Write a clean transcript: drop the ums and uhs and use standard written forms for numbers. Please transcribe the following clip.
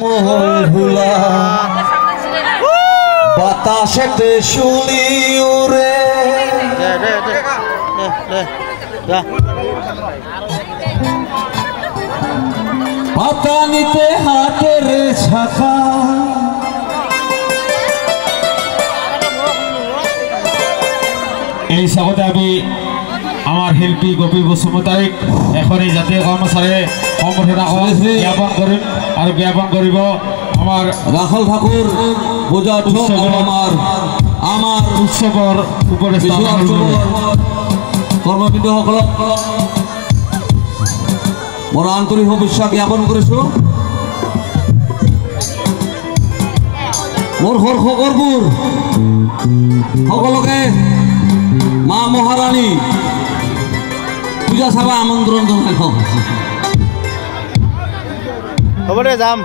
ভোলা বাতাসেতে শুলি উড়ে পাতা নিতে হাতেৰ শাখা এই সাগতে আমি আমাৰ শিল্পী গোপী বসুমতাৰীক এখন এই জাতীয় কৰ্মচাৰী সংগঠন জ্ঞাপন কৰিম আৰু জ্ঞাপন কৰিব আমাৰ ৰাখল ঠাকুৰ পূজা আমাৰ উৎসৱৰ উপদেষ্টা কৰ্মবিন্দুসকলক মোৰ আন্তৰিক শুভেচ্ছা জ্ঞাপন কৰিছো। মোৰ ঘৰ খগৰপুৰ সকলোকে মা মহাৰাণী পূজা চাবা আমন্ত্ৰণ জনাইছো। হ'ব দে যাম।